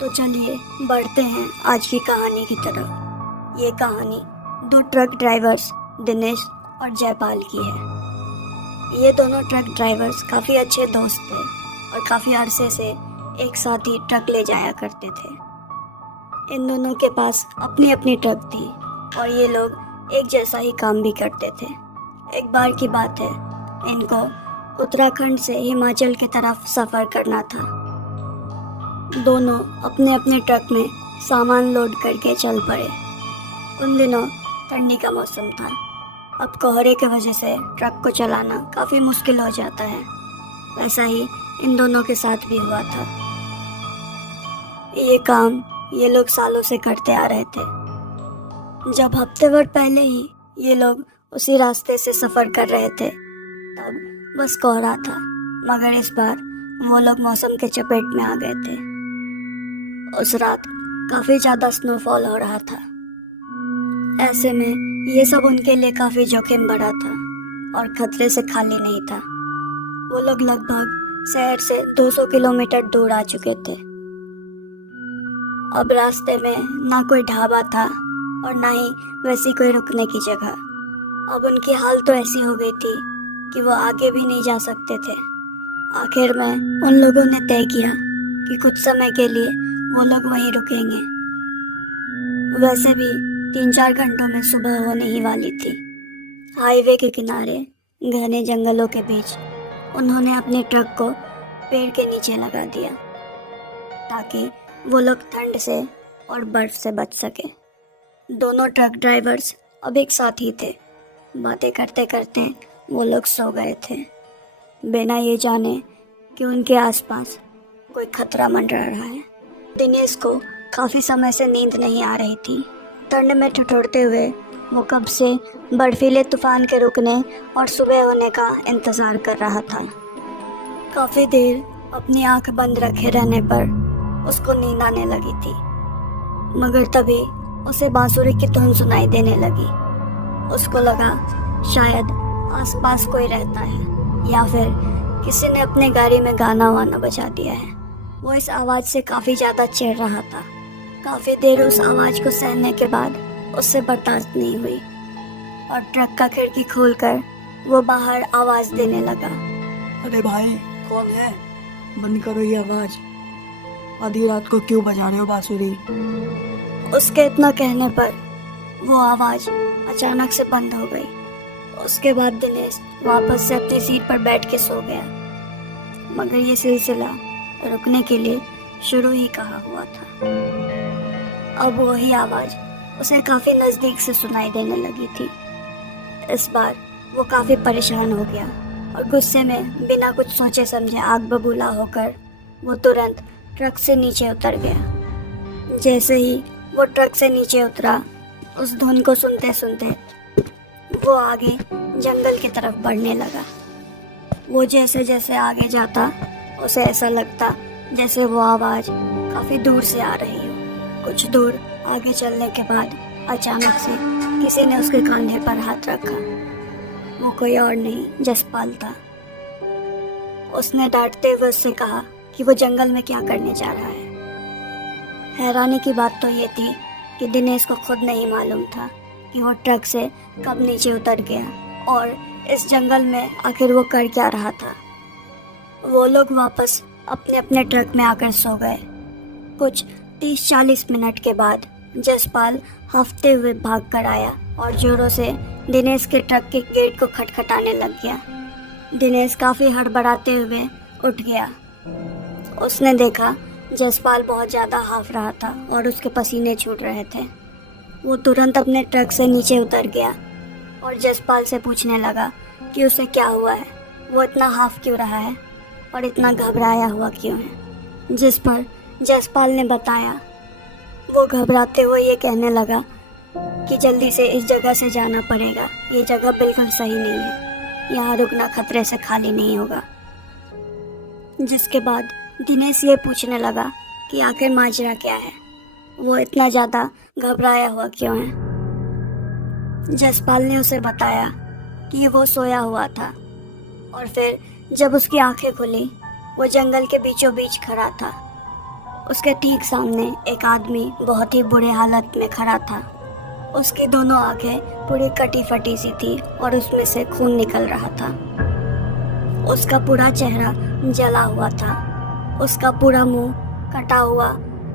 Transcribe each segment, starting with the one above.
तो चलिए बढ़ते हैं आज की कहानी की तरफ। ये कहानी दो ट्रक ड्राइवर्स दिनेश और जयपाल की है। ये दोनों ट्रक ड्राइवर्स काफ़ी अच्छे दोस्त थे और काफ़ी अरसे से एक साथ ही ट्रक ले जाया करते थे। इन दोनों के पास अपनी अपनी ट्रक थी और ये लोग एक जैसा ही काम भी करते थे। एक बार की बात है, इनको उत्तराखंड से हिमाचल की तरफ सफ़र करना था। दोनों अपने अपने ट्रक में सामान लोड करके चल पड़े। उन दिनों ठंडी का मौसम था। अब कोहरे की वजह से ट्रक को चलाना काफ़ी मुश्किल हो जाता है। वैसा ही इन दोनों के साथ भी हुआ था। ये काम ये लोग सालों से करते आ रहे थे। जब हफ्ते भर पहले ही ये लोग उसी रास्ते से सफ़र कर रहे थे, तब बस कोहरा था, मगर इस बार वो लोग मौसम के चपेट में आ गए थे। उस रात काफ़ी ज़्यादा स्नोफॉल हो रहा था। ऐसे में ये सब उनके लिए काफ़ी जोखिम भरा था और खतरे से खाली नहीं था। वो लोग लगभग शहर से 200 किलोमीटर दूर आ चुके थे। अब रास्ते में ना कोई ढाबा था और ना ही वैसी कोई रुकने की जगह। अब उनकी हाल तो ऐसी हो गई थी कि वो आगे भी नहीं जा सकते थे। आखिर में उन लोगों ने तय किया कि कुछ समय के लिए वो लोग वहीं रुकेंगे। वैसे भी 3-4 घंटों में सुबह होने ही वाली थी। हाईवे के किनारे घने जंगलों के बीच उन्होंने अपने ट्रक को पेड़ के नीचे लगा दिया ताकि वो लोग ठंड से और बर्फ से बच सके। दोनों ट्रक ड्राइवर्स अब एक साथ ही थे। बातें करते करते वो लोग सो गए थे, बिना ये जाने कि उनके आसपास कोई खतरा मंडरा रहा है। दिनेश को काफ़ी समय से नींद नहीं आ रही थी। ठंड में ठिठुरते हुए वो कब से बर्फीले तूफान के रुकने और सुबह होने का इंतज़ार कर रहा था। काफ़ी देर अपनी आंख बंद रखे रहने पर उसको नींद आने लगी थी, मगर तभी उसे बांसुरी की धुन सुनाई देने लगी। उसको लगा शायद आसपास कोई रहता है या फिर किसी ने अपने गाड़ी में गाना वाना बजा दिया है। वो इस आवाज़ से काफ़ी ज़्यादा चिढ़ रहा था। काफ़ी देर उस आवाज़ को सहने के बाद उससे बर्दाश्त नहीं हुई और ट्रक का खिड़की खोलकर वो बाहर आवाज़ देने लगा। अरे भाई, कौन है? बंद करो ये आवाज़। आधी रात को क्यों बजा रहे हो बांसुरी? उसके इतना कहने पर वो आवाज़ अचानक से बंद हो गई। उसके बाद दिनेश वापस से अपनी सीट पर बैठ के सो गया, मगर ये सिलसिला रुकने के लिए शुरू ही कहा हुआ था। अब वही आवाज़ उसे काफ़ी नज़दीक से सुनाई देने लगी थी। इस बार वो काफ़ी परेशान हो गया और गुस्से में बिना कुछ सोचे समझे आग बबूला होकर वो तुरंत ट्रक से नीचे उतर गया। जैसे ही वो ट्रक से नीचे उतरा, उस धुन को सुनते सुनते वो आगे जंगल की तरफ बढ़ने लगा। वो जैसे जैसे आगे जाता उसे ऐसा लगता जैसे वो आवाज़ काफ़ी दूर से आ रही हो। कुछ दूर आगे चलने के बाद अचानक से किसी ने उसके कंधे पर हाथ रखा। वो कोई और नहीं, जसपाल था। उसने डांटते हुए उससे कहा कि वो जंगल में क्या करने जा रहा है। हैरानी की बात तो ये थी कि दिनेश को खुद नहीं मालूम था कि वो ट्रक से कब नीचे उतर गया और इस जंगल में आखिर वो कर क्या रहा था। वो लोग वापस अपने अपने ट्रक में आकर सो गए। कुछ 30-40 मिनट के बाद जसपाल हांफते हुए भाग कर आया और जोरों से दिनेश के ट्रक के गेट को खटखटाने लग गया। दिनेश काफ़ी हड़बड़ाते हुए उठ गया। उसने देखा जसपाल बहुत ज़्यादा हांफ रहा था और उसके पसीने छूट रहे थे। वो तुरंत अपने ट्रक से नीचे उतर गया और जसपाल से पूछने लगा कि उसे क्या हुआ है, वो इतना हाफ क्यों रहा है और इतना घबराया हुआ क्यों है। जिस पर जसपाल ने बताया। वो घबराते हुए ये कहने लगा कि जल्दी से इस जगह से जाना पड़ेगा, ये जगह बिल्कुल सही नहीं है, यहाँ रुकना खतरे से खाली नहीं होगा। जिसके बाद दिनेश ये पूछने लगा कि आखिर माजरा क्या है, वो इतना ज़्यादा घबराया हुआ क्यों है। जसपाल ने उसे बताया कि वो सोया हुआ था और फिर जब उसकी आंखें खुली वो जंगल के बीचों बीच खड़ा था। उसके ठीक सामने एक आदमी बहुत ही बुरे हालत में खड़ा था। उसकी दोनों आंखें पूरी कटी फटी सी थी और उसमें से खून निकल रहा था। उसका पूरा चेहरा जला हुआ था। उसका पूरा मुंह कटा हुआ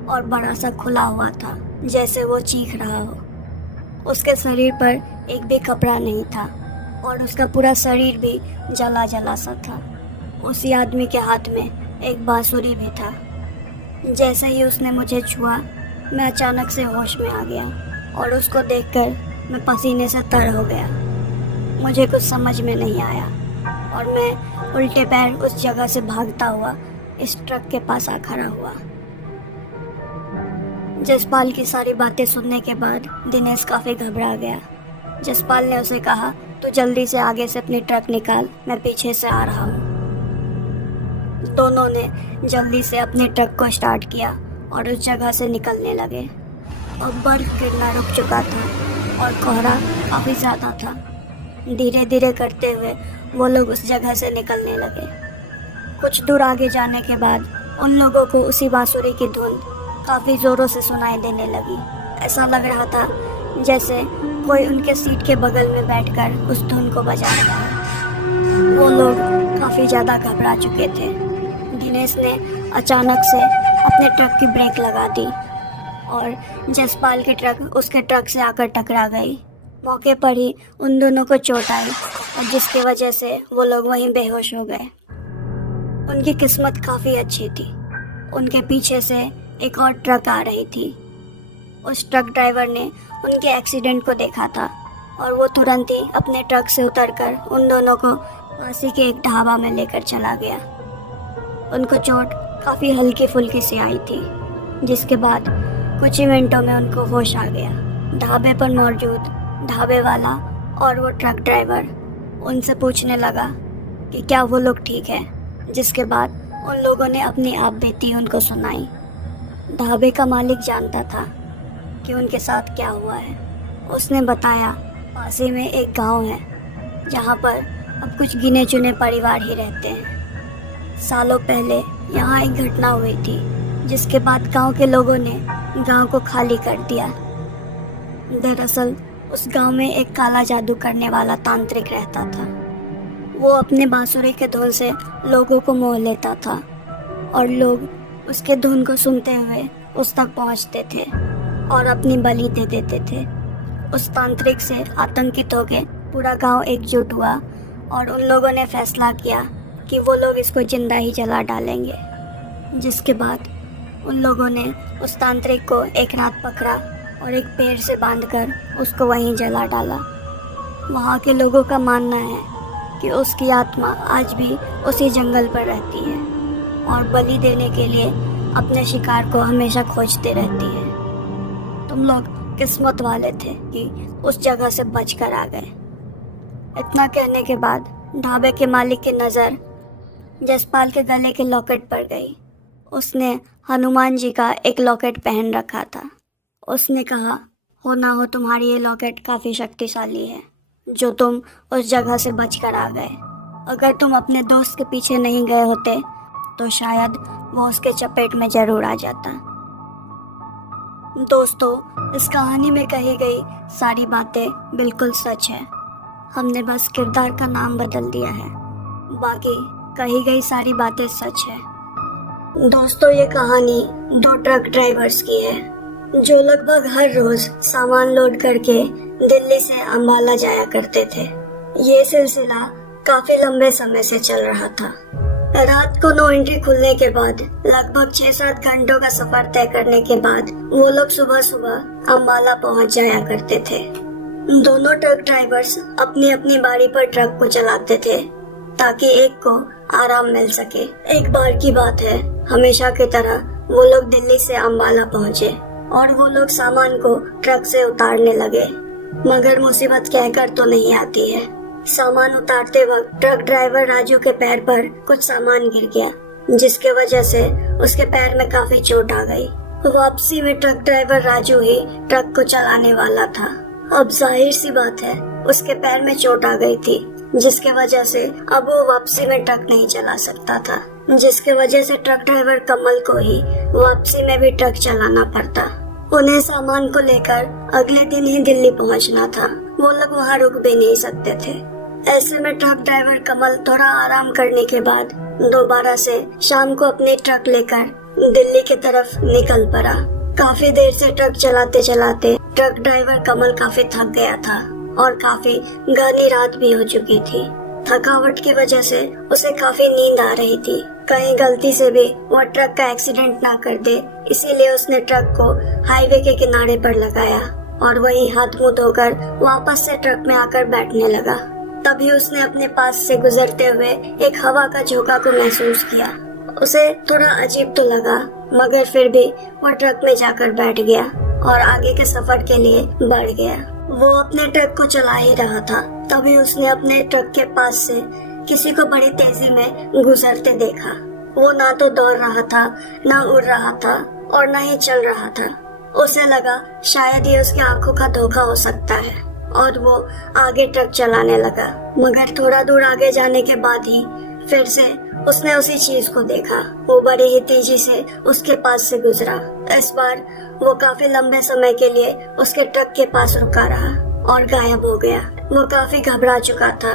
और बड़ा सा खुला हुआ था, जैसे वो चीख रहा हो। उसके शरीर पर एक भी कपड़ा नहीं था और उसका पूरा शरीर भी जला जला सा था। उसी आदमी के हाथ में एक बांसुरी भी था। जैसे ही उसने मुझे छुआ, मैं अचानक से होश में आ गया और उसको देखकर मैं पसीने से तर हो गया। मुझे कुछ समझ में नहीं आया और मैं उल्टे पैर उस जगह से भागता हुआ इस ट्रक के पास आ खड़ा हुआ। जसपाल की सारी बातें सुनने के बाद दिनेश काफ़ी घबरा गया। जसपाल ने उसे कहा, तो जल्दी से आगे से अपनी ट्रक निकाल, मैं पीछे से आ रहा हूँ। दोनों ने जल्दी से अपनी ट्रक को स्टार्ट किया और उस जगह से निकलने लगे। अब बर्फ गिरना रुक चुका था और कोहरा काफ़ी ज़्यादा था। धीरे धीरे करते हुए वो लोग उस जगह से निकलने लगे। कुछ दूर आगे जाने के बाद उन लोगों को उसी बांसुरी की धुन काफ़ी ज़ोरों से सुनाई देने लगी। ऐसा लग रहा था जैसे कोई उनके सीट के बगल में बैठकर उस धुन को बजा रहा है। वो लोग काफ़ी ज़्यादा घबरा चुके थे। दिनेश ने अचानक से अपने ट्रक की ब्रेक लगा दी और जसपाल की ट्रक उसके ट्रक से आकर टकरा गई। मौके पर ही उन दोनों को चोट आई और जिसकी वजह से वो लोग वहीं बेहोश हो गए। उनकी किस्मत काफ़ी अच्छी थी। उनके पीछे से एक और ट्रक आ रही थी। उस ट्रक ड्राइवर ने उनके एक्सीडेंट को देखा था और वो तुरंत ही अपने ट्रक से उतरकर उन दोनों को पास ही के एक ढाबा में लेकर चला गया। उनको चोट काफ़ी हल्की फुल्की सी आई थी, जिसके बाद कुछ ही मिनटों में उनको होश आ गया। ढाबे पर मौजूद ढाबे वाला और वो ट्रक ड्राइवर उनसे पूछने लगा कि क्या वो लोग ठीक है, जिसके बाद उन लोगों ने अपनी आप बीती उनको सुनाई। ढाबे का मालिक जानता था कि उनके साथ क्या हुआ है। उसने बताया पास ही में एक गांव है जहां पर अब कुछ गिने चुने परिवार ही रहते हैं। सालों पहले यहाँ एक घटना हुई थी, जिसके बाद गांव के लोगों ने गांव को खाली कर दिया। दरअसल उस गांव में एक काला जादू करने वाला तांत्रिक रहता था। वो अपने बांसुरी के धुन से लोगों को मोह लेता था और लोग उसके धुन को सुनते हुए उस तक पहुंचते थे और अपनी बलि दे देते थे। उस तांत्रिक से आतंकित होकर पूरा गांव एकजुट हुआ और उन लोगों ने फैसला किया कि वो लोग इसको जिंदा ही जला डालेंगे। जिसके बाद उन लोगों ने उस तांत्रिक को एक रात पकड़ा और एक पेड़ से बांधकर उसको वहीं जला डाला। वहाँ के लोगों का मानना है कि उसकी आत्मा आज भी उसी जंगल पर रहती है और बलि देने के लिए अपने शिकार को हमेशा खोजते रहती है। तुम लोग किस्मत वाले थे कि उस जगह से बचकर आ गए। इतना कहने के बाद ढाबे के मालिक की नज़र जसपाल के गले के लॉकेट पर गई। उसने हनुमान जी का एक लॉकेट पहन रखा था। उसने कहा, हो ना हो तुम्हारी ये लॉकेट काफ़ी शक्तिशाली है जो तुम उस जगह से बचकर आ गए। अगर तुम अपने दोस्त के पीछे नहीं गए होते तो शायद वो उसके चपेट में ज़रूर आ जाता। दोस्तों, इस कहानी में कही गई सारी बातें बिल्कुल सच है। हमने बस किरदार का नाम बदल दिया है, बाकी कही गई सारी बातें सच है। दोस्तों, ये कहानी 2 ट्रक ड्राइवर्स की है जो लगभग हर रोज सामान लोड करके दिल्ली से अंबाला जाया करते थे। ये सिलसिला काफी लंबे समय से चल रहा था। रात को नो एंट्री खुलने के बाद लगभग 6-7 घंटों का सफर तय करने के बाद वो लोग सुबह सुबह अंबाला पहुंच जाया करते थे। दोनों ट्रक ड्राइवर्स अपनी अपनी बारी पर ट्रक को चलाते थे ताकि एक को आराम मिल सके। एक बार की बात है, हमेशा की तरह वो लोग दिल्ली से अंबाला पहुंचे और वो लोग सामान को ट्रक से उतारने लगे, मगर मुसीबत कहकर तो नहीं आती है। सामान उतारते वक्त ट्रक ड्राइवर राजू के पैर पर कुछ सामान गिर गया, जिसके वजह से उसके पैर में काफी चोट आ गई। वापसी में ट्रक ड्राइवर राजू ही ट्रक को चलाने वाला था। अब जाहिर सी बात है, उसके पैर में चोट आ गई थी जिसके वजह से अब वो वापसी में ट्रक नहीं चला सकता था, जिसके वजह से ट्रक ड्राइवर कमल को ही वापसी में भी ट्रक चलाना पड़ता। उन्हें सामान को लेकर अगले दिन ही दिल्ली पहुंचना था। वो लोग वहाँ रुक भी नहीं सकते थे। ऐसे में ट्रक ड्राइवर कमल थोड़ा आराम करने के बाद दोबारा से शाम को अपनी ट्रक लेकर दिल्ली की तरफ निकल पड़ा। काफी देर से ट्रक चलाते चलाते ट्रक ड्राइवर कमल काफी थक गया था और काफी घनी रात भी हो चुकी थी। थकावट की वजह से उसे काफी नींद आ रही थी। कहीं गलती से भी वो ट्रक का एक्सीडेंट ना कर दे, इसीलिए उसने ट्रक को हाईवे के किनारे पर लगाया और वहीं हाथ मुंह धोकर वापस से ट्रक में आकर बैठने लगा। तभी उसने अपने पास से गुजरते हुए एक हवा का झोंका को महसूस किया। उसे थोड़ा अजीब तो लगा, मगर फिर भी वो ट्रक में जाकर बैठ गया और आगे के सफर के लिए बढ़ गया। वो अपने ट्रक को चला ही रहा था, तभी उसने अपने ट्रक के पास से किसी को बड़ी तेजी में गुजरते देखा। वो ना तो दौड़ रहा था, ना उड़ रहा था और ना ही चल रहा था। उसे लगा शायद ये उसकी आंखों का धोखा हो सकता है और वो आगे ट्रक चलाने लगा। मगर थोड़ा दूर आगे जाने के बाद ही फिर से उसने उसी चीज को देखा। वो बड़ी ही तेजी से उसके पास से गुजरा। इस बार वो काफी लंबे समय के लिए उसके ट्रक के पास रुका रहा और गायब हो गया। वो काफी घबरा चुका था।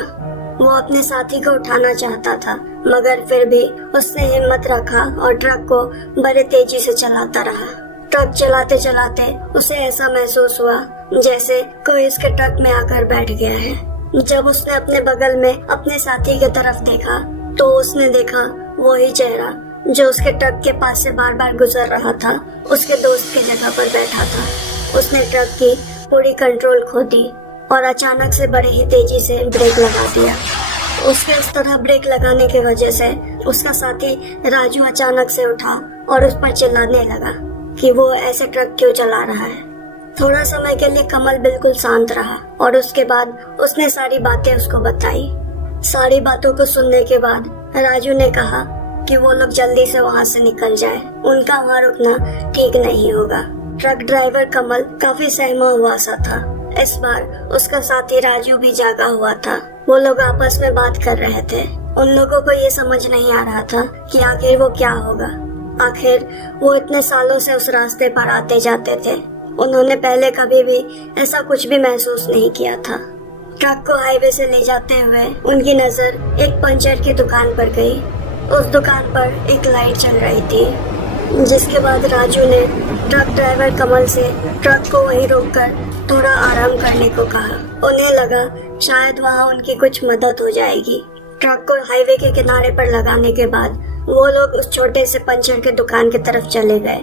वो अपने साथी को उठाना चाहता था, मगर फिर भी उसने हिम्मत रखा और ट्रक को बड़े तेजी से चलाता रहा। ट्रक चलाते चलाते उसे ऐसा महसूस हुआ जैसे कोई उसके ट्रक में आकर बैठ गया है। जब उसने अपने बगल में अपने साथी की तरफ देखा तो उसने देखा वही चेहरा जो उसके ट्रक के पास से बार बार गुजर रहा था, उसके दोस्त की जगह पर बैठा था। उसने ट्रक की पूरी कंट्रोल खो दी और अचानक से बड़ी ही तेजी से ब्रेक लगा दिया। उसके इस तरह ब्रेक लगाने की वजह से उसका साथी राजू अचानक से उठा और उस पर चिल्लाने लगा कि वो ऐसे ट्रक क्यों चला रहा है। थोड़ा समय के लिए कमल बिल्कुल शांत रहा और उसके बाद उसने सारी बातें उसको बताई। सारी बातों को सुनने के बाद राजू ने कहा कि वो लोग जल्दी से वहाँ से निकल जाए, उनका वहाँ रुकना ठीक नहीं होगा। ट्रक ड्राइवर कमल काफी सहमा हुआ सा था। इस बार उसका साथी राजू भी जागा हुआ था। वो लोग आपस में बात कर रहे थे। उन लोगों को ये समझ नहीं आ रहा था कि आखिर वो क्या होगा। आखिर वो इतने सालों से उस रास्ते पर आते जाते थे, उन्होंने पहले कभी भी ऐसा कुछ भी महसूस नहीं किया था। ट्रक को हाईवे से ले जाते हुए उनकी नजर एक पंचर की दुकान पर गई। उस दुकान पर एक लाइट चल रही थी, जिसके बाद राजू ने ट्रक ड्राइवर कमल से ट्रक को वहीं रोककर थोड़ा आराम करने को कहा। उन्हें लगा शायद वहाँ उनकी कुछ मदद हो जाएगी। ट्रक को हाईवे के किनारे पर लगाने के बाद वो लोग उस छोटे से पंचर की दुकान की तरफ चले गए।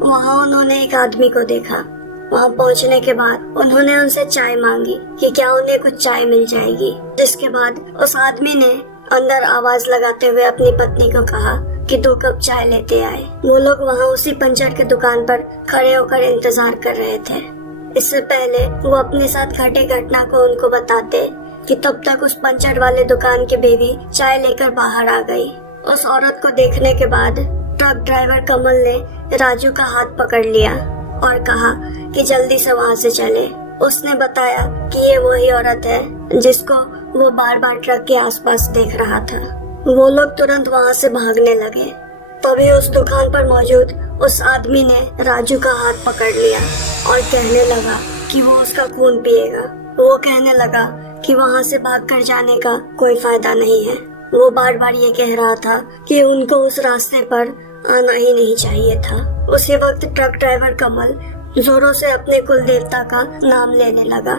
वहाँ उन्होंने एक आदमी को देखा। वहाँ पहुँचने के बाद उन्होंने उनसे चाय मांगी कि क्या उन्हें कुछ चाय मिल जाएगी। जिसके बाद उस आदमी ने अंदर आवाज लगाते हुए अपनी पत्नी को कहा कि 2 कप चाय लेते आए। वो लोग वहाँ उसी पंचर की दुकान पर खड़े होकर इंतजार कर रहे थे। इससे पहले वो अपने साथ घटी घटना को उनको बताते कि तब तक उस पंचर वाले दुकान की बेबी चाय लेकर बाहर आ गई। उस औरत को देखने के बाद ट्रक ड्राइवर कमल ने राजू का हाथ पकड़ लिया और कहा कि जल्दी से वहाँ से चले। उसने बताया कि ये वही औरत है जिसको वो बार बार ट्रक के आसपास देख रहा था। वो लोग तुरंत वहाँ से भागने लगे। तभी उस दुकान पर मौजूद उस आदमी ने राजू का हाथ पकड़ लिया और कहने लगा कि वो उसका खून पिएगा। वो कहने लगा कि वहाँ से भागकर जाने का कोई फायदा नहीं है। वो बार बार ये कह रहा था कि उनको उस रास्ते पर आना ही नहीं चाहिए था। उसी वक्त ट्रक ड्राइवर कमल जोरों से अपने कुल देवता का नाम लेने लगा,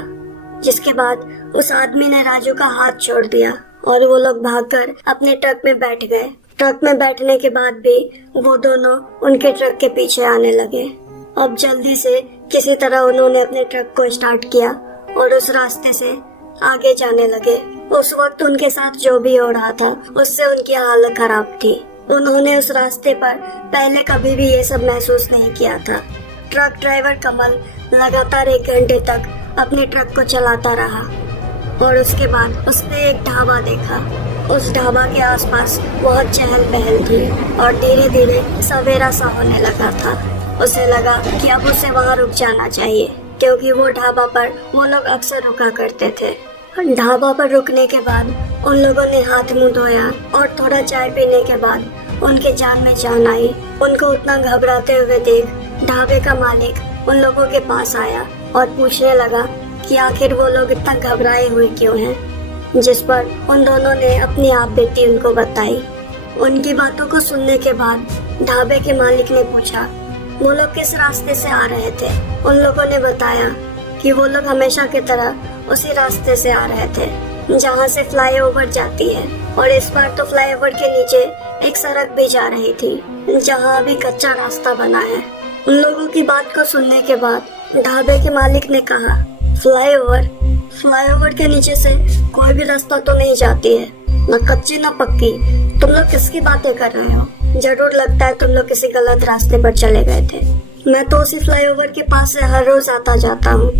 जिसके बाद उस आदमी ने राजू का हाथ छोड़ दिया और वो लोग भागकर अपने ट्रक में बैठ गए। ट्रक में बैठने के बाद भी वो दोनों उनके ट्रक के पीछे आने लगे। अब जल्दी से किसी तरह उन्होंने अपने ट्रक को स्टार्ट किया और उस रास्ते से आगे जाने लगे। उस वक्त उनके साथ जो भी हो रहा था उससे उनकी हालत खराब थी। उन्होंने उस रास्ते पर पहले कभी भी ये सब महसूस नहीं किया था। ट्रक ड्राइवर कमल लगातार 1 घंटे तक अपने ट्रक को चलाता रहा और उसके बाद उसने एक ढाबा देखा। उस ढाबा के आसपास बहुत चहल पहल थी और धीरे धीरे सवेरा सा होने लगा था। उसे लगा कि अब उसे वहाँ रुक जाना चाहिए, क्योंकि वो ढाबा पर वो लोग अक्सर रुका करते थे। ढाबा पर रुकने के बाद उन लोगों ने हाथ मुंह धोया और थोड़ा चाय पीने के बाद उनकी जान में जान आई। उनको उतना घबराते हुए देख ढाबे का मालिक उन लोगों के पास आया और पूछने लगा कि आखिर वो लोग इतना घबराए हुए क्यों हैं, जिस पर उन दोनों ने अपनी आप बीती उनको बताई। उनकी बातों को सुनने के बाद ढाबे के मालिक ने पूछा वो लोग किस रास्ते से आ रहे थे। उन लोगों ने बताया कि वो लोग हमेशा की तरह उसी रास्ते से आ रहे थे जहाँ से फ्लाईओवर जाती है, और इस बार तो फ्लाईओवर के नीचे एक सड़क भी जा रही थी जहाँ अभी कच्चा रास्ता बना है। उन लोगों की बात को सुनने के बाद ढाबे के मालिक ने कहा फ्लाईओवर के नीचे से कोई भी रास्ता तो नहीं जाती है, न कच्ची न पक्की। तुम लोग किसकी बातें कर रहे हो? जरूर लगता है तुम लोग किसी गलत रास्ते पर चले गए थे। मैं तो उसी फ्लाईओवर के पास से हर रोज आता जाता हूँ,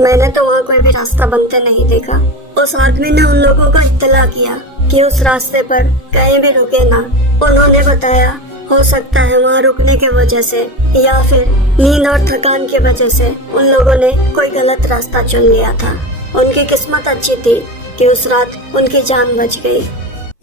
मैंने तो वहाँ कोई भी रास्ता बनते नहीं देखा। उस आदमी ने उन लोगों को इत्तला किया कि उस रास्ते पर कहीं भी रुके ना। उन्होंने बताया हो सकता है वहाँ रुकने के वजह से या फिर नींद और थकान की वजह से उन लोगों ने कोई गलत रास्ता चुन लिया था। उनकी किस्मत अच्छी थी कि उस रात उनकी जान बच गई।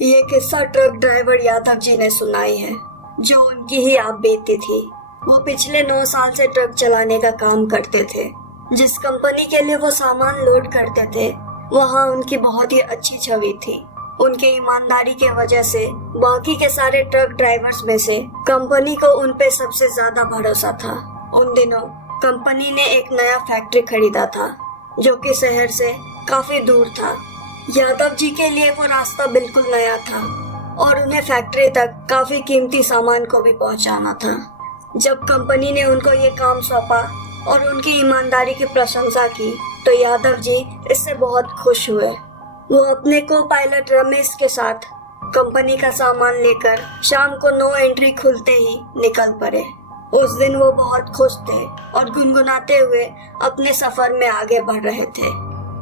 ये किस्सा ट्रक ड्राइवर यादव जी ने सुनाई है, जो उनकी ही आप बीती थी। वो पिछले 9 साल से ट्रक चलाने का काम करते थे। जिस कंपनी के लिए वो सामान लोड करते थे वहाँ उनकी बहुत ही अच्छी छवि थी। उनकी ईमानदारी के वजह से बाकी के सारे ट्रक ड्राइवर्स में से कंपनी को उन पे सबसे ज्यादा भरोसा था। उन दिनों कंपनी ने एक नया फैक्ट्री खरीदा था जो कि शहर से काफी दूर था। यादव जी के लिए वो रास्ता बिल्कुल नया था और उन्हें फैक्ट्री तक काफी कीमती सामान को भी पहुंचाना था। जब कंपनी ने उनको ये काम सौंपा और उनकी ईमानदारी की प्रशंसा की तो यादव जी इससे बहुत खुश हुए। वो अपने को पायलट रमेश के साथ कंपनी का सामान लेकर शाम को 9 एंट्री खुलते ही निकल पड़े। उस दिन वो बहुत खुश थे और गुनगुनाते हुए अपने सफर में आगे बढ़ रहे थे।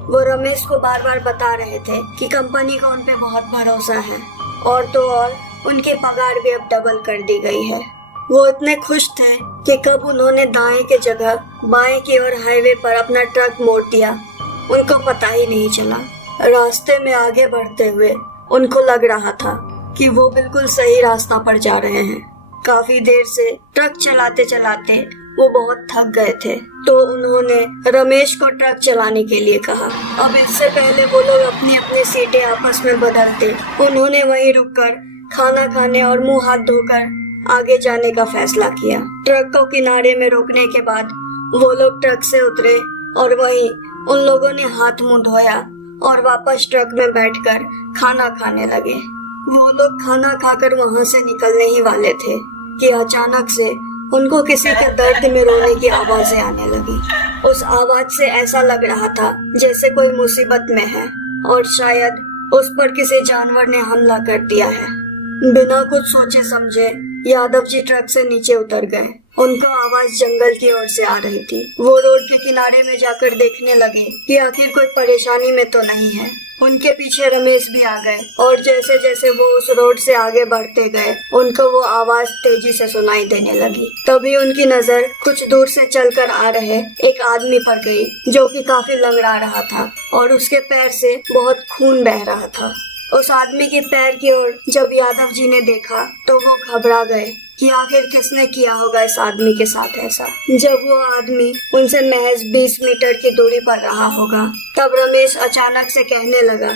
वो रमेश को बार बार बता रहे थे कि कंपनी का उन पे बहुत भरोसा है और तो और उनके पगार भी अब डबल कर दी गई है। वो इतने खुश थे कि कब उन्होंने दाएं के जगह बाएं की ओर हाईवे पर अपना ट्रक मोड़ दिया उनको पता ही नहीं चला। रास्ते में आगे बढ़ते हुए उनको लग रहा था कि वो बिल्कुल सही रास्ता पर जा रहे हैं। काफी देर से ट्रक चलाते चलाते वो बहुत थक गए थे तो उन्होंने रमेश को ट्रक चलाने के लिए कहा। अब इससे पहले वो लोग अपनी अपनी सीटें आपस में बदलते उन्होंने वहीं रुककर खाना खाने और मुंह हाथ धोकर आगे जाने का फैसला किया। ट्रक को किनारे में रोकने के बाद वो लोग ट्रक से उतरे और वहीं उन लोगों ने हाथ मुंह धोया और वापस ट्रक में बैठकर खाना खाने लगे। वो लोग खाना खाकर वहां से निकलने ही वाले थे कि अचानक से उनको किसी के दर्द में रोने की आवाजें आने लगी। उस आवाज से ऐसा लग रहा था जैसे कोई मुसीबत में है और शायद उस पर किसी जानवर ने हमला कर दिया है। बिना कुछ सोचे समझे यादव जी ट्रक से नीचे उतर गए। उनको आवाज जंगल की ओर से आ रही थी। वो रोड के किनारे में जाकर देखने लगे कि आखिर कोई परेशानी में तो नहीं है। उनके पीछे रमेश भी आ गए और जैसे जैसे वो उस रोड से आगे बढ़ते गए उनको वो आवाज तेजी से सुनाई देने लगी। तभी उनकी नजर कुछ दूर से चलकर आ रहे एक आदमी पर गई जो कि काफी लंगड़ा रहा था और उसके पैर से बहुत खून बह रहा था। उस आदमी के पैर की ओर जब यादव जी ने देखा तो वो घबरा गए कि आखिर किसने किया होगा इस आदमी के साथ ऐसा। जब वो आदमी उनसे महज 20 मीटर की दूरी पर रहा होगा तब रमेश अचानक से कहने लगा,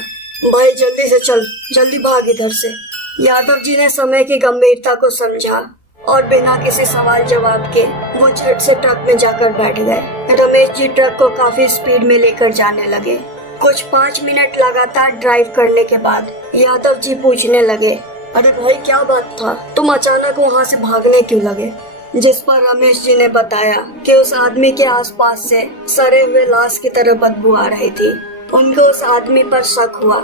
भाई जल्दी से चल, जल्दी भाग इधर से। यादव जी ने समय की गंभीरता को समझा और बिना किसी सवाल जवाब के वो झट से ट्रक में जाकर बैठ गए। रमेश जी ट्रक को काफी स्पीड में लेकर जाने लगे। कुछ 5 मिनट लगातार ड्राइव करने के बाद यादव जी पूछने लगे, अरे भाई क्या बात था, तुम अचानक वहाँ से भागने क्यों लगे? जिस पर रमेश जी ने बताया कि उस आदमी के आसपास से सड़े हुए लाश की तरह बदबू आ रही थी। उनको उस आदमी पर शक हुआ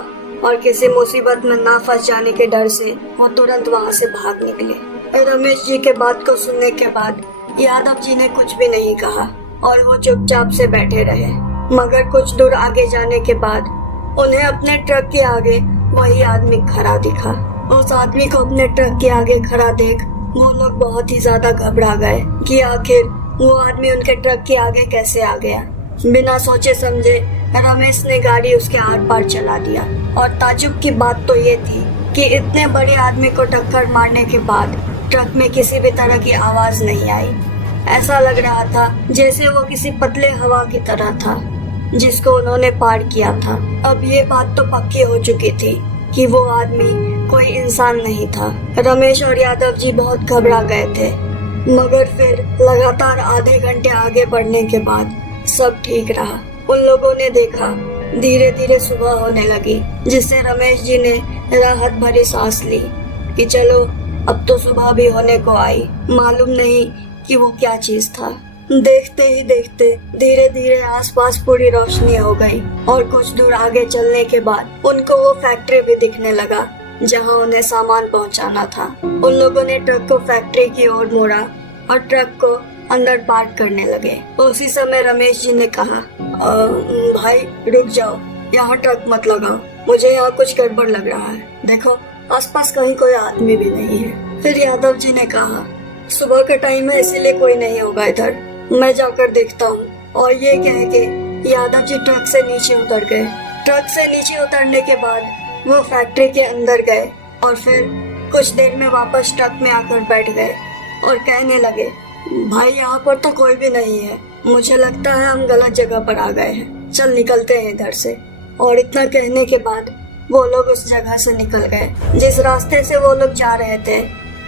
और किसी मुसीबत में ना फंस जाने के डर से वो तुरंत वहाँ से भाग निकले। रमेश जी के बात को सुनने के बाद यादव जी ने कुछ भी नहीं कहा और वो चुपचाप से बैठे रहे। मगर कुछ दूर आगे जाने के बाद उन्हें अपने ट्रक के आगे वही आदमी खड़ा दिखा। उस आदमी को अपने ट्रक के आगे खड़ा देख वो लोग बहुत ही ज्यादा घबरा गए कि आखिर वो आदमी उनके ट्रक के आगे कैसे आ गया। बिना सोचे समझे रमेश ने गाड़ी उसके आर पार चला दिया। और ताज्जुब की बात तो ये थी कि इतने बड़े आदमी को टक्कर मारने के बाद ट्रक में किसी भी तरह की आवाज नहीं आई। ऐसा लग रहा था जैसे वो किसी पतले हवा की तरह था जिसको उन्होंने पार किया था। अब ये बात तो पक्की हो चुकी थी कि वो आदमी कोई इंसान नहीं था। रमेश और यादव जी बहुत घबरा गए थे, मगर फिर लगातार आधे घंटे आगे बढ़ने के बाद सब ठीक रहा। उन लोगों ने देखा धीरे धीरे सुबह होने लगी, जिससे रमेश जी ने राहत भरी सांस ली कि चलो अब तो सुबह भी होने को आई। मालूम नहीं कि वो क्या चीज था। देखते ही देखते धीरे धीरे आसपास पूरी रोशनी हो गई और कुछ दूर आगे चलने के बाद उनको वो फैक्ट्री भी दिखने लगा जहां उन्हें सामान पहुंचाना था। उन लोगों ने ट्रक को फैक्ट्री की ओर मोड़ा और ट्रक को अंदर पार्क करने लगे। उसी समय रमेश जी ने कहा, भाई रुक जाओ, यहाँ ट्रक मत लगाओ, मुझे यहाँ कुछ गड़बड़ लग रहा है। देखो आसपास कहीं कोई आदमी भी नहीं है। फिर यादव जी ने कहा, सुबह का टाइम है इसीलिए कोई नहीं होगा इधर, मैं जाकर देखता हूँ। और ये कह के यादव जी ट्रक से नीचे उतर गए। ट्रक से नीचे उतरने के बाद वो फैक्ट्री के अंदर गए और फिर कुछ देर में वापस ट्रक में आकर बैठ गए और कहने लगे, भाई यहाँ पर तो कोई भी नहीं है, मुझे लगता है हम गलत जगह पर आ गए हैं, चल निकलते हैं इधर से। और इतना कहने के बाद वो लोग उस जगह से निकल गए। जिस रास्ते से वो लोग जा रहे थे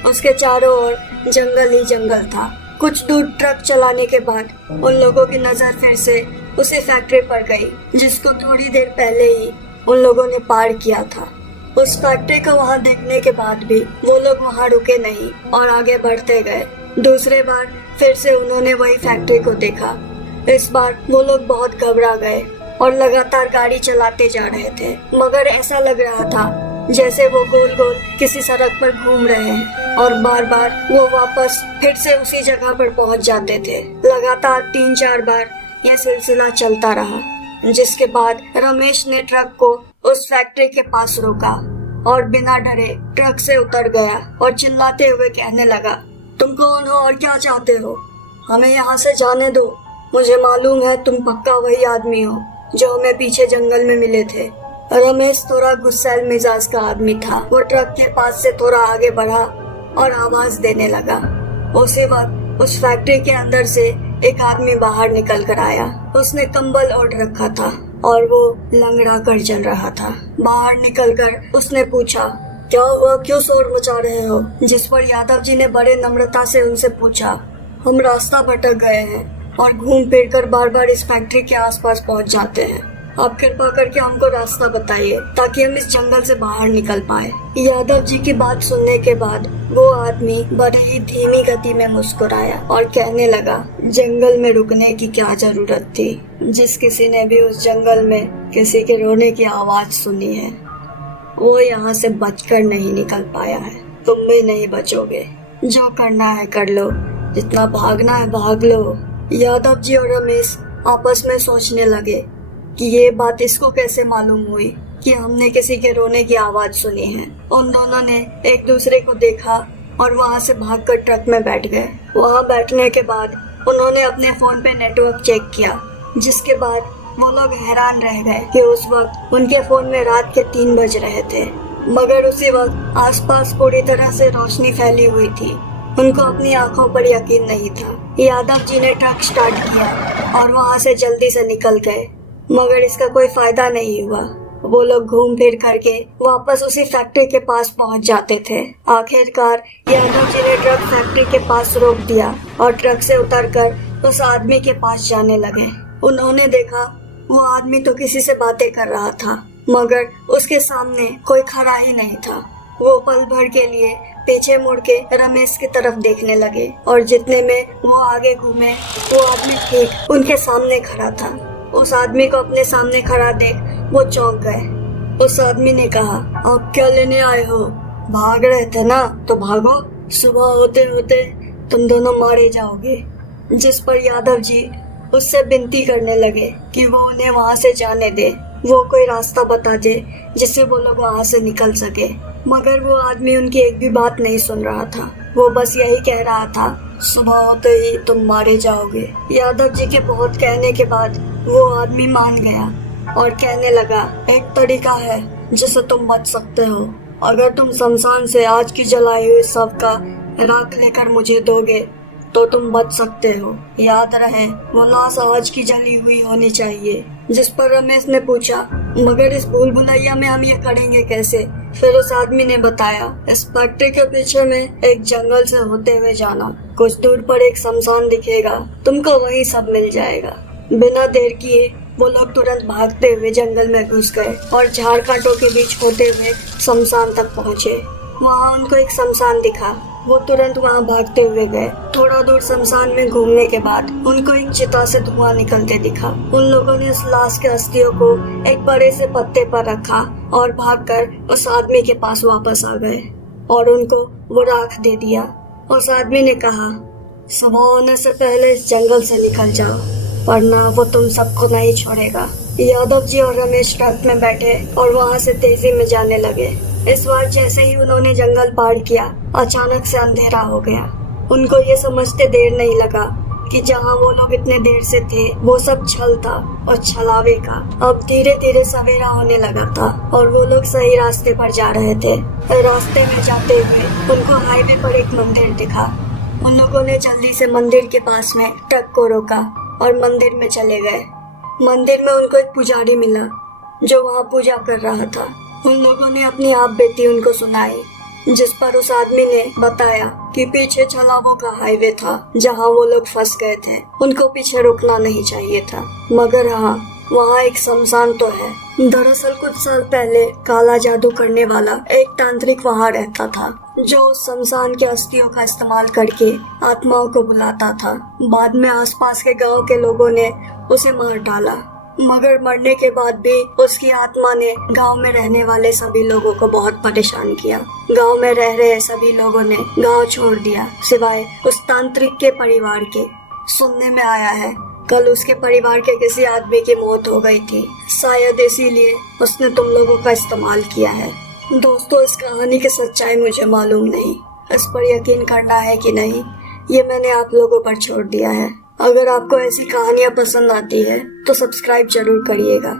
उसके चारों ओर जंगल ही जंगल था। कुछ दूर ट्रक चलाने के बाद उन लोगों की नजर फिर से उसी फैक्ट्री पर गई जिसको थोड़ी देर पहले ही उन लोगों ने पार किया था। उस फैक्ट्री को वहां देखने के बाद भी वो लोग वहां रुके नहीं और आगे बढ़ते गए। दूसरे बार फिर से उन्होंने वही फैक्ट्री को देखा। इस बार वो लोग बहुत घबरा गए और लगातार गाड़ी चलाते जा रहे थे, मगर ऐसा लग रहा था जैसे वो गोल गोल किसी सड़क पर घूम रहे हैं और बार बार वो वापस फिर से उसी जगह पर पहुंच जाते थे। लगातार 3-4 बार यह सिलसिला चलता रहा, जिसके बाद रमेश ने ट्रक को उस फैक्ट्री के पास रोका और बिना डरे ट्रक से उतर गया और चिल्लाते हुए कहने लगा, तुम कौन हो और क्या चाहते हो? हमें यहाँ से जाने दो। मुझे मालूम है तुम पक्का वही आदमी हो जो हमें पीछे जंगल में मिले थे। रमेश थोड़ा गुस्सैल मिजाज का आदमी था। वो ट्रक के पास से थोड़ा आगे बढ़ा और आवाज देने लगा। उसी वक्त उस फैक्ट्री के अंदर से एक आदमी बाहर निकल कर आया। उसने कंबल ओढ़ रखा था और वो लंगड़ा कर चल रहा था। बाहर निकलकर उसने पूछा, क्या हुआ, क्यों शोर मचा रहे हो? जिस पर यादव जी ने बड़े नम्रता से उनसे पूछा, हम रास्ता भटक गए हैं और घूम फिर कर बार बार इस फैक्ट्री के आसपास पहुंच जाते हैं। आप कृपा करके हमको रास्ता बताइए ताकि हम इस जंगल से बाहर निकल पाए। यादव जी की बात सुनने के बाद वो आदमी बड़े ही धीमी गति में मुस्कुराया और कहने लगा, जंगल में रुकने की क्या जरूरत थी? जिस किसी ने भी उस जंगल में किसी के रोने की आवाज सुनी है वो यहाँ से बचकर नहीं निकल पाया है। तुम भी नहीं बचोगे। जो करना है कर लो, जितना भागना है भाग लो। यादव जी और रमेश आपस में सोचने लगे कि ये बात इसको कैसे मालूम हुई कि हमने किसी के रोने की आवाज सुनी है। उन दोनों ने एक दूसरे को देखा और वहां से भागकर ट्रक में बैठ गए। वहां बैठने के बाद उन्होंने अपने फोन पे नेटवर्क चेक किया, जिसके बाद वो लोग हैरान रह गए कि उस वक्त उनके फोन में रात के 3 बज रहे थे, मगर उसी वक्त आसपास पूरी तरह से रोशनी फैली हुई थी। उनको अपनी आंखों पर यकीन नहीं था। यादव जी ने ट्रक स्टार्ट किया और वहां से जल्दी से निकल गए, मगर इसका कोई फायदा नहीं हुआ। वो लोग घूम फिर करके वापस उसी फैक्ट्री के पास पहुंच जाते थे। आखिरकार यादव जी ने ट्रक फैक्ट्री के पास रोक दिया और ट्रक से उतरकर उस आदमी के पास जाने लगे। उन्होंने देखा वो आदमी तो किसी से बातें कर रहा था, मगर उसके सामने कोई खड़ा ही नहीं था। वो पल भर के लिए पीछे मुड़ के रमेश की तरफ देखने लगे और जितने में वो आगे घूमे वो आदमी ठीक उनके सामने खड़ा था। उस आदमी को अपने सामने खड़ा देख वो चौंक गए। उस आदमी ने कहा, आप क्या लेने आए हो? भाग रहे थे ना, तो भागो, सुबह होते होते तुम दोनों मारे जाओगे। जिस पर यादव जी उससे विनती करने लगे कि वो उन्हें वहां से जाने दे, वो कोई रास्ता बता दे जिससे वो लोग वहां से निकल सके। मगर वो आदमी उनकी एक भी बात नहीं सुन रहा था। वो बस यही कह रहा था, सुबह होते ही तुम मारे जाओगे। यादव जी के बहुत कहने के बाद वो आदमी मान गया और कहने लगा, एक तरीका है जिससे तुम बच सकते हो। अगर तुम शमशान से आज की जलाई हुई शव का राख लेकर मुझे दोगे तो तुम बच सकते हो। याद रहे, वो लाश आज की जली हुई होनी चाहिए। जिस पर रमेश ने पूछा, मगर इस भूल भुलैया में हम ये करेंगे कैसे? फिर उस आदमी ने बताया, इस फैक्ट्री के पीछे में एक जंगल से होते हुए जाना, कुछ दूर पर एक शमशान दिखेगा, तुमको वही सब मिल जाएगा। बिना देर किए वो लोग तुरंत भागते हुए जंगल में घुस गए और झाड़ कांटों के बीच होते हुए शमशान तक पहुँचे। वहाँ उनको एक शमशान दिखा। वो तुरंत वहाँ भागते हुए गए। थोड़ा दूर शमशान में घूमने के बाद उनको एक चिता से धुआं निकलते दिखा। उन लोगों ने उस लाश के अस्थियों को एक बड़े से पत्ते पर रखा और भागकर उस आदमी के पास वापस आ गए और उनको वो राख दे दिया। उस आदमी ने कहा, सुबह होने से पहले इस जंगल से निकल जाओ, वरना वो तुम सबको नहीं छोड़ेगा। यादव जी और रमेश ट्रक में बैठे और वहाँ से तेजी में जाने लगे। इस बार जैसे ही उन्होंने जंगल पार किया, अचानक से अंधेरा हो गया। उनको ये समझते देर नहीं लगा कि जहाँ वो लोग इतने देर से थे वो सब छल था और छलावे का। अब धीरे धीरे सवेरा होने लगा था और वो लोग सही रास्ते पर जा रहे थे। रास्ते में जाते हुए उनको हाईवे पर एक मंदिर दिखा। उन लोगों ने जल्दी से मंदिर के पास में ट्रक को रोका और मंदिर में चले गए। मंदिर में उनको एक पुजारी मिला जो वहाँ पूजा कर रहा था। उन लोगों ने अपनी आप बीती उनको सुनाई, जिस पर उस आदमी ने बताया कि पीछे छलावों का हाईवे था जहाँ वो लोग फंस गए थे। उनको पीछे रुकना नहीं चाहिए था, मगर हाँ, वहाँ एक शमशान तो है। दरअसल कुछ साल पहले काला जादू करने वाला एक तांत्रिक वहाँ रहता था, जो उस शमशान के अस्थियों का इस्तेमाल करके आत्माओं को बुलाता था। बाद में आसपास के गांव के लोगों ने उसे मार डाला, मगर मरने के बाद भी उसकी आत्मा ने गांव में रहने वाले सभी लोगों को बहुत परेशान किया। गांव में रह रहे सभी लोगों ने गांव छोड़ दिया, सिवाय उस तांत्रिक के परिवार के। सुनने में आया है कल उसके परिवार के किसी आदमी की मौत हो गई थी, शायद इसीलिए उसने तुम लोगों का इस्तेमाल किया है। दोस्तों, इस कहानी की सच्चाई मुझे मालूम नहीं, इस पर यकीन करना है कि नहीं ये मैंने आप लोगों पर छोड़ दिया है। अगर आपको ऐसी कहानियाँ पसंद आती है तो सब्सक्राइब जरूर करिएगा।